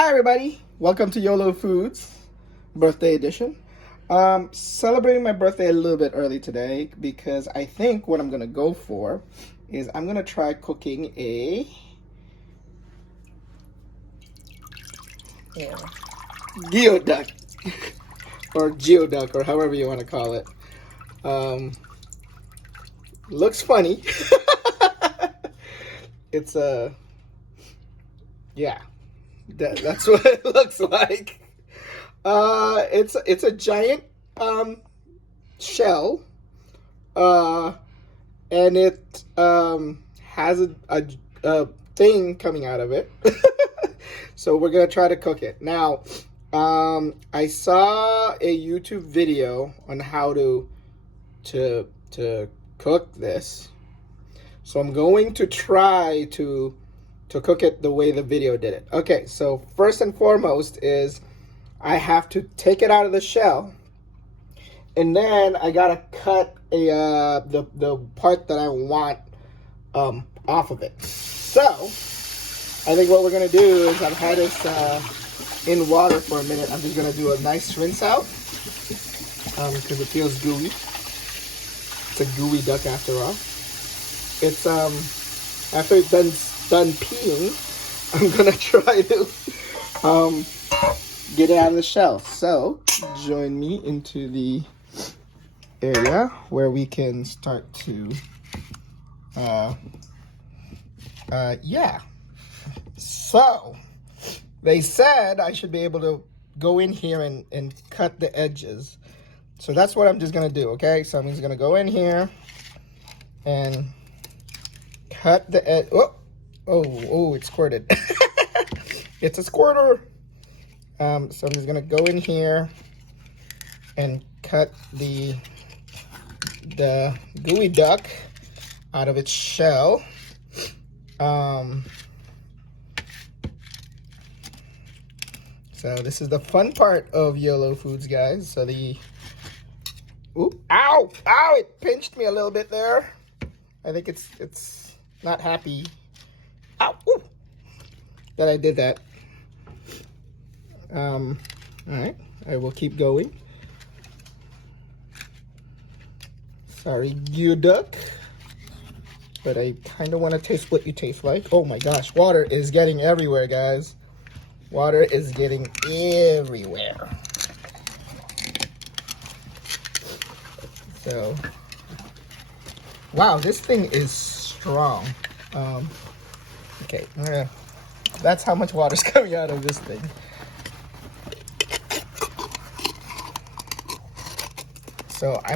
Hi everybody, welcome to YOLO Foods birthday edition. Celebrating my birthday a little bit early today because I think what I'm gonna go for is I'm gonna try cooking a Geoduck or Geoduck or however you want to call it. Looks funny. It's a that's what it looks like. It's a giant shell, and it has a thing coming out of it. So we're gonna try to cook it now. I saw a YouTube video on how to cook this, so I'm going to try to cook it the way the video did it. Okay, so first and foremost is I have to take it out of the shell, and then I gotta cut the part that I want off of it. So I think what we're gonna do is I've had this in water for a minute. I'm just gonna do a nice rinse out because it feels gooey. It's a gooey duck after all. It's after it's done peeing, I'm gonna try to get it out of the shell. So join me into the area where we can start to so they said I should be able to go in here and cut the edges. So that's what I'm just gonna do. Okay, so I'm just gonna go in here and cut the edge. Oh, it squirted. It's a squirter. So I'm just gonna go in here and cut the gooey duck out of its shell. So this is the fun part of YOLO Foods, guys. So ow, it pinched me a little bit there. I think it's not happy. Ow, that I did that. All right, I will keep going. Sorry, Geoduck, but I kind of want to taste what you taste like. Oh my gosh, water is getting everywhere, guys. Water is getting everywhere. So, wow, this thing is strong. Okay, that's how much water's coming out of this thing. So I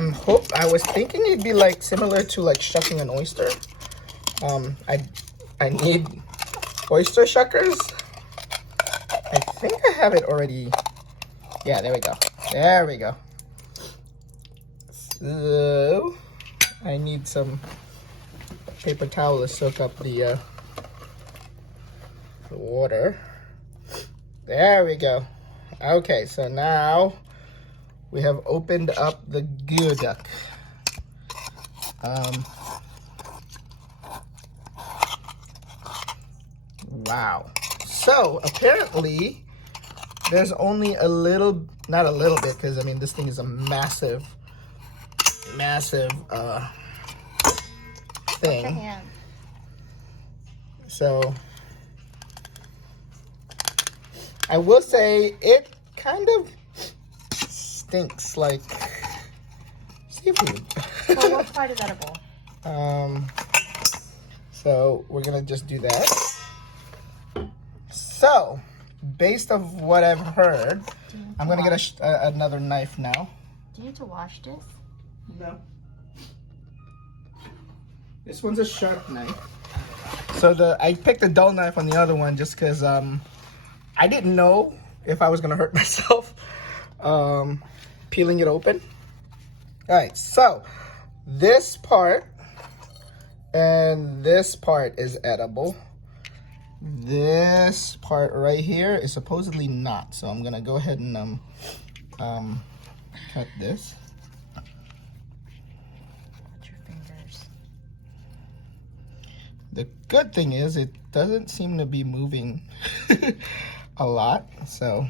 was thinking it'd be like similar to like shucking an oyster. I need oyster shuckers. I think I have it already. Yeah, there we go. There we go. So I need some paper towel to soak up the water. There we go. Okay, so now we have opened up the Geoduck. Wow. So apparently there's only a little, not a little bit, because I mean this thing is a massive thing. So I will say it kind of stinks like seafood. Well, what part is edible? So we're gonna just do that. So, based of what I've heard, I'm gonna get another knife now. Do you need to wash this? No. This one's a sharp knife. So I picked a dull knife on the other one just because I didn't know if I was gonna hurt myself peeling it open. All right, so this part and this part is edible. This part right here is supposedly not. So I'm gonna go ahead and cut this. Put your fingers. The good thing is it doesn't seem to be moving a lot, so.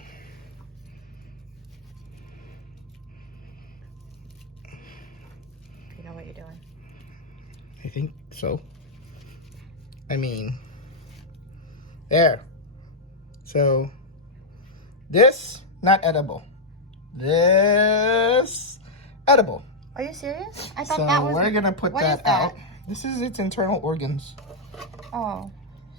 You know what you're doing. I think so. I mean, there. So, this, not edible. This, edible. Are you serious? I thought So that was. we're gonna put what that is that? out. This is its internal organs. Oh.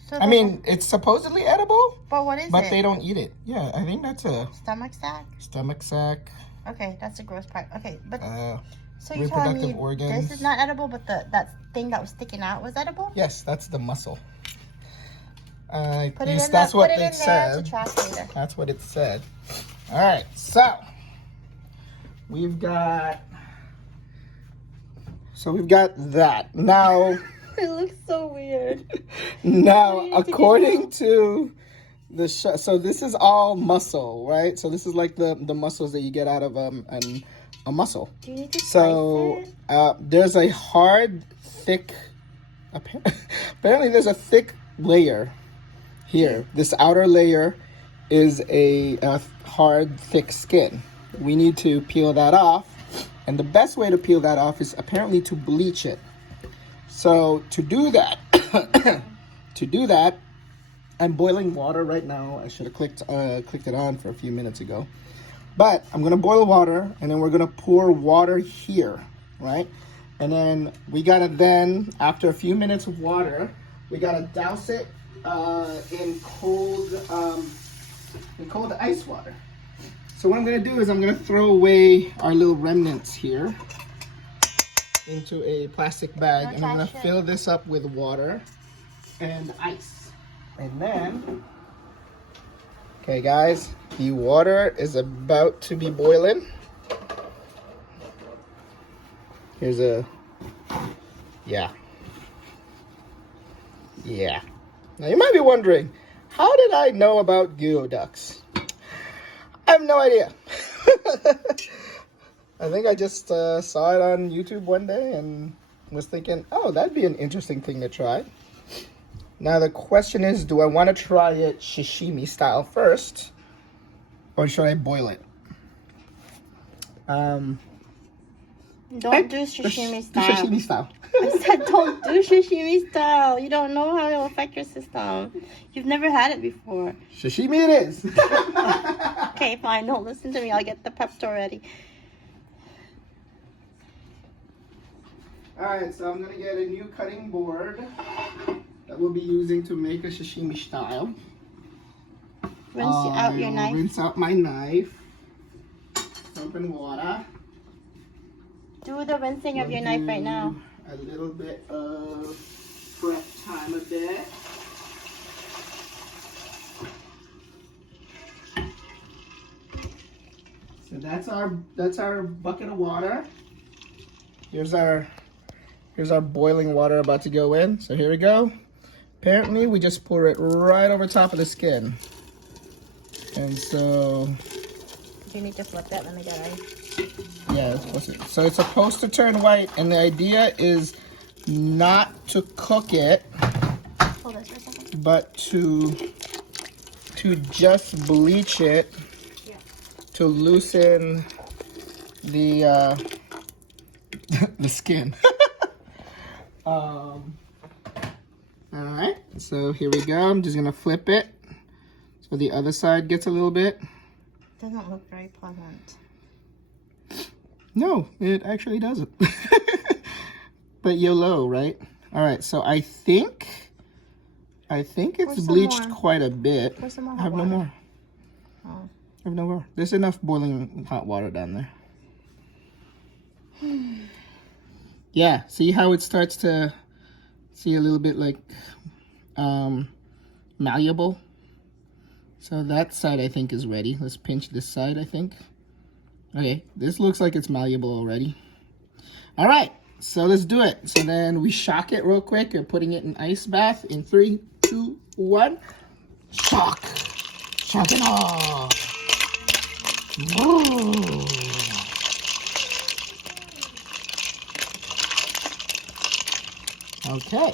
So I mean, it's supposedly edible, but what is it? but they don't eat it. Yeah, I think that's a stomach sac? stomach sac. Okay, that's the gross part. Okay, but so you're reproductive telling me organs. this is not edible, but that thing that was sticking out was edible? Yes, that's the muscle. Put it in that's what put it it in said. there to track later. That's what it said. All right, so we've got that. Now It looks so weird. now according to the so this is all muscle, right? So this is like the muscles that you get out of a muscle. Do you need to So slice it? there's a hard, thick. Apparently, there's a thick layer here. This outer layer is a hard, thick skin. We need to peel that off, and the best way to peel that off is apparently to bleach it. So to do that, I'm boiling water right now. I should have clicked it on for a few minutes ago. But I'm gonna boil water, and then we're gonna pour water here, right? And then we gotta after a few minutes of water, we gotta douse it in cold ice water. So what I'm gonna do is I'm gonna throw away our little remnants here into a plastic bag, and I'm gonna fill this up with water and ice. And then, okay guys, the water is about to be boiling. Here's yeah. Now you might be wondering, how did I know about geoducks? I have no idea. I think I just saw it on YouTube one day and was thinking, oh, that'd be an interesting thing to try. Now the question is, do I want to try it sashimi style first, or should I boil it? Don't do sashimi style. Do sashimi style. I said don't do sashimi style. You don't know how it'll affect your system. You've never had it before. Sashimi it is. Okay, fine. Don't listen to me. I'll get the Pepto ready. Alright, so I'm going to get a new cutting board that we'll be using to make a sashimi style. Rinse out your knife. Rinse out my knife. Soap and water. Do the rinsing of your knife right now. A little bit of prep time a bit. So that's our bucket of water. Here's our boiling water about to go in. So here we go. Apparently we just pour it right over top of the skin. And so Do you need to flip it? Let me get ice. yeah, so it's supposed to turn white, and the idea is not to cook it, Hold this for a second. but to just bleach it to loosen the the skin. All right, so here we go. I'm just gonna flip it so the other side gets a little bit. Doesn't look very pleasant. No, it actually doesn't. But YOLO, right? All right, so I think it's bleached quite a bit. Pour some more I have no water. more. Oh. I have no more. There's enough boiling hot water down there. Yeah, see how it starts to see a little bit like malleable? So that side I think is ready. Let's pinch this side, I think. Okay, this looks like it's malleable already. All right, so let's do it. So then we shock it real quick. You're putting it in ice bath in 3, 2, 1. Shock. Shock it off. Whoa. Okay.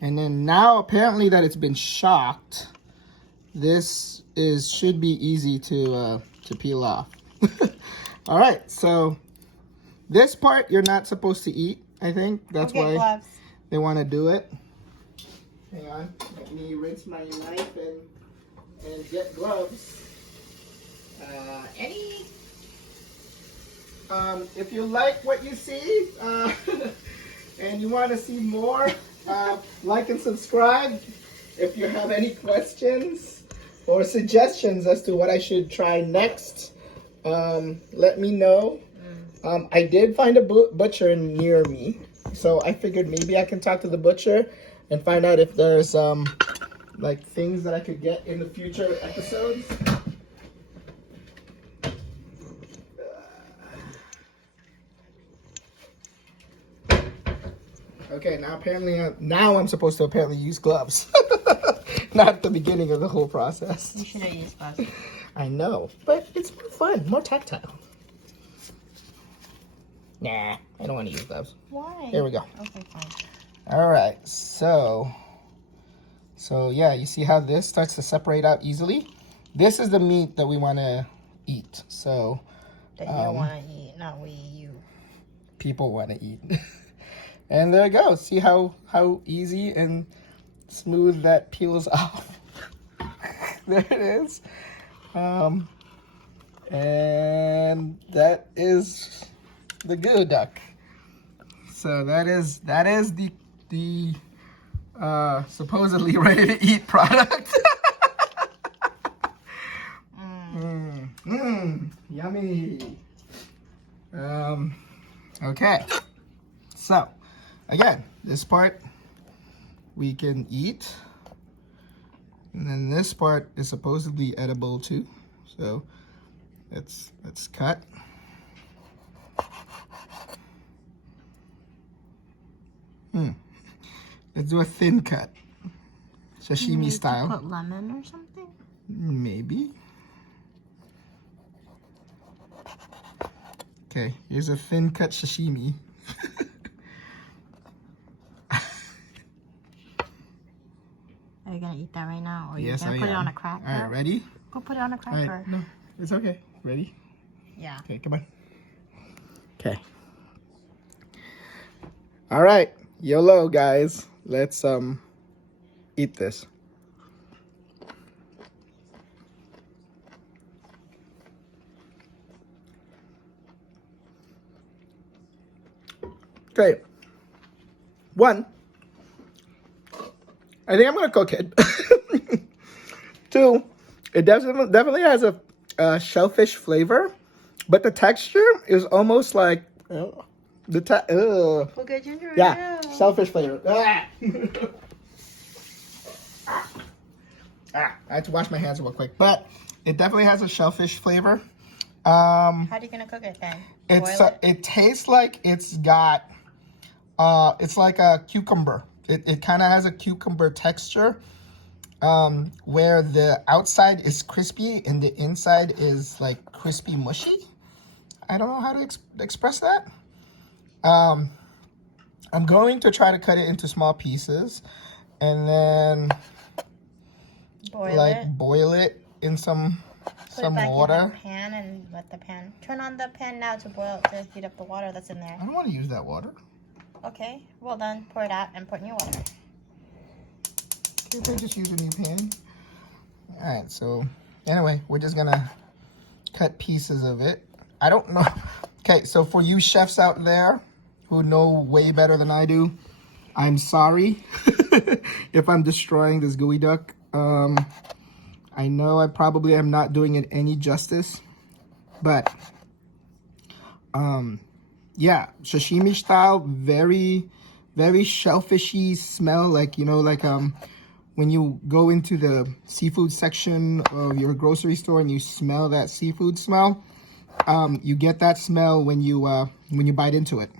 And then now apparently that it's been shocked, this should be easy to peel off. All right, so this part you're not supposed to eat. I think that's why gloves. they want to do it. Hang on, let me rinse my knife and get gloves. If you like what you see and you want to see more, like and subscribe. If you have any questions or suggestions as to what I should try next, let me know. I did find a butcher near me, so I figured maybe I can talk to the butcher and find out if there's like things that I could get in the future episodes. Okay, now apparently, now I'm supposed to apparently use gloves. Not at the beginning of the whole process. You should have used gloves. I know, but it's more fun, more tactile. Nah, I don't want to use gloves. Why? Here we go. Okay, fine. All right, so yeah, you see how this starts to separate out easily? This is the meat that we want to eat. So that you want to eat, not you. People want to eat. And there you go. See how easy and smooth that peels off. There it is. And that is the Geoduck. So that is the supposedly ready to eat product. Yummy. Okay. So again, this part we can eat, and then this part is supposedly edible too. So let's cut. Let's do a thin cut, sashimi style. Put lemon or something? Maybe. Okay, here's a thin cut sashimi. Are you gonna eat that right now, or Yes, you gonna put it on a cracker? All right, ready? Go put it on a cracker. All right, no, it's okay. Ready? Yeah. Okay, come on. Okay. All right, YOLO, guys. Let's eat this. Okay. One, I think I'm gonna cook it. Two, it definitely has a shellfish flavor, but the texture is almost like We'll get ginger ale. yeah, shellfish flavor. I had to wash my hands real quick, but it definitely has a shellfish flavor. How are you gonna cook it then? It tastes like it's got it's like a cucumber. It kind of has a cucumber texture, where the outside is crispy and the inside is like crispy mushy. I don't know how to express that. I'm going to try to cut it into small pieces and then boil it in some water. In the pan and let the pan. Turn on the pan now to heat up the water that's in there. I don't want to use that water. Okay, well then pour it out and put in your water. Can't I just use a new pan? All right, so anyway, we're just gonna cut pieces of it. I don't know. Okay, so for you chefs out there who know way better than I do, I'm sorry if I'm destroying this Geoduck. I know I probably am not doing it any justice, but yeah, sashimi style, very, very shellfishy smell, like, you know, like when you go into the seafood section of your grocery store and you smell that seafood smell, you get that smell when you bite into it.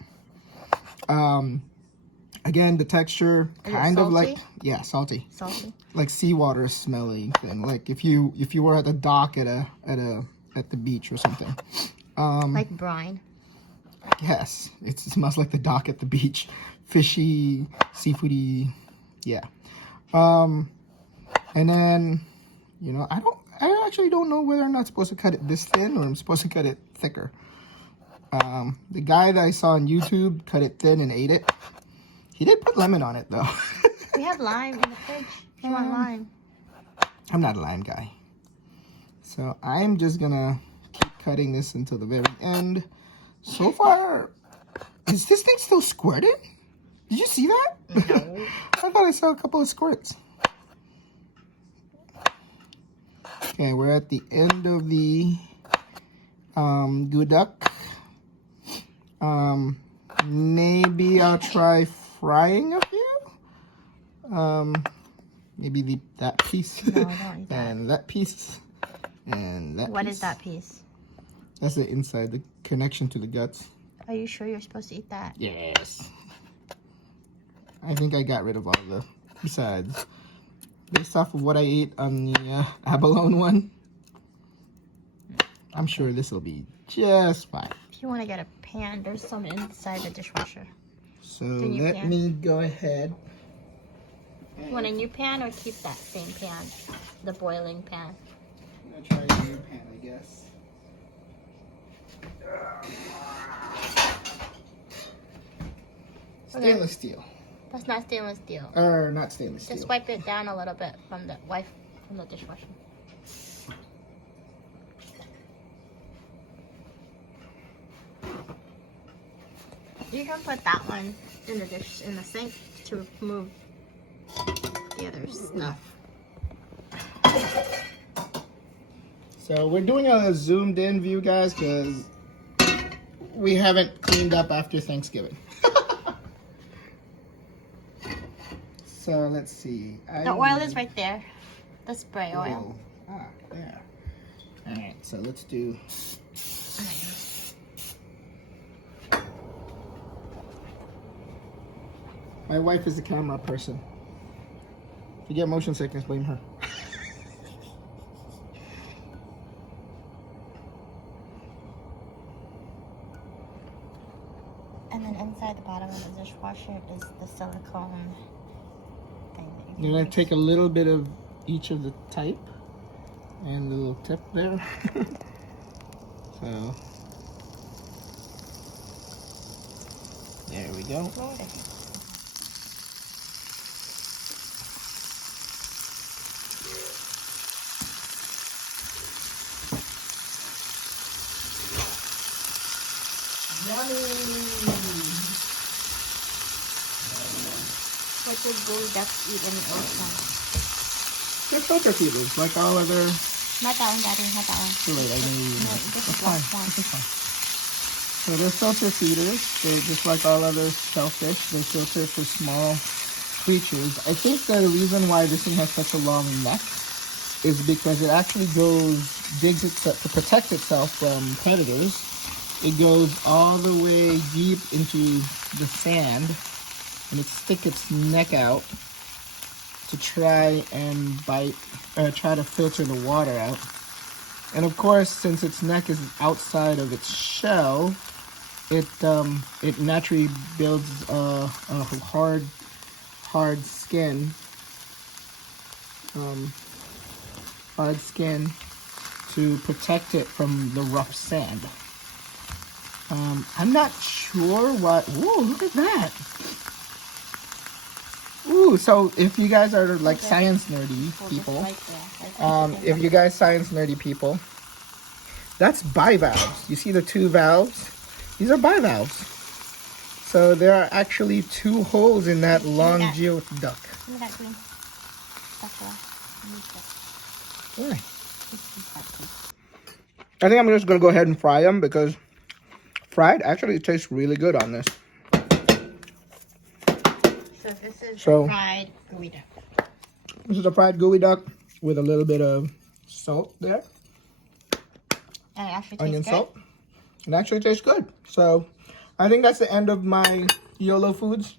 Again, the texture kind of like, yeah, salty. Salty. Like seawater smelling thing. Like if you were at the dock at the beach or something. Like brine. Yes, it smells like the dock at the beach. Fishy, seafoody, yeah. And then You know, I actually don't know whether I'm not supposed to cut it this thin or I'm supposed to cut it thicker. The guy that I saw on YouTube cut it thin and ate it. He did put lemon on it though. We have lime in the fridge. If you want lime. I'm not a lime guy. So I'm just gonna keep cutting this until the very end. So far, is this thing still squirting? Did you see that? No. I thought I saw a couple of squirts. Okay, we're at the end of the Geoduck. Maybe I'll try frying a few. Maybe that piece. No, don't eat that. And that piece. And that What piece. is that piece? That's the inside, the connection to the guts. Are you sure you're supposed to eat that? Yes. I think I got rid of all the besides. Based off of what I ate on the abalone one, I'm sure this will be just fine. If you want to get a pan, there's some inside the dishwasher. So new let pan? me go ahead. You want a new pan or keep that same pan? The boiling pan. I'm gonna try a new pan, I guess. Stainless steel. That's not stainless steel. Or not stainless steel. Just wipe it down a little bit from the dishwasher. You can put that one in the sink to remove the other stuff. So we're doing a zoomed in view, guys, because we haven't cleaned up after Thanksgiving. So let's see. The oil is right there. The spray oil. Ah, there. All right, so let's do. My wife is the camera person. If you get motion sickness, blame her. And then inside the bottom of the dishwasher is the silicone thing. That You're gonna take a little bit of each of the type and the little tip there. So there we go. Load it. What does Geoduck eat in the ocean? They're filter feeders, like all other. Not that one, Daddy. Not that one. Too late, I know you. No, That's this is fine. last one. That's fine. So they're filter feeders. They're just like all other shellfish. They filter for small creatures. I think the reason why this thing has such a long neck is because it actually digs itself to protect itself from predators. It goes all the way deep into the sand and it sticks its neck out to try and try to filter the water out. And of course, since its neck is outside of its shell, it naturally builds a hard skin. Hard skin to protect it from the rough sand. I'm not sure what. Whoa, look at that. Ooh, so if you guys are like science nerdy people, if you guys science nerdy people, that's bivalves. You see the two valves? These are bivalves. So there are actually two holes in that long geoduck. Look at that green stuff Why? I think I'm just going to go ahead and fry them because fried actually tastes really good on this. So this is So- fried Geoduck. This is a fried Geoduck with a little bit of salt there. And it actually Onion tastes good. salt. It actually tastes good. So I think that's the end of my YOLO foods.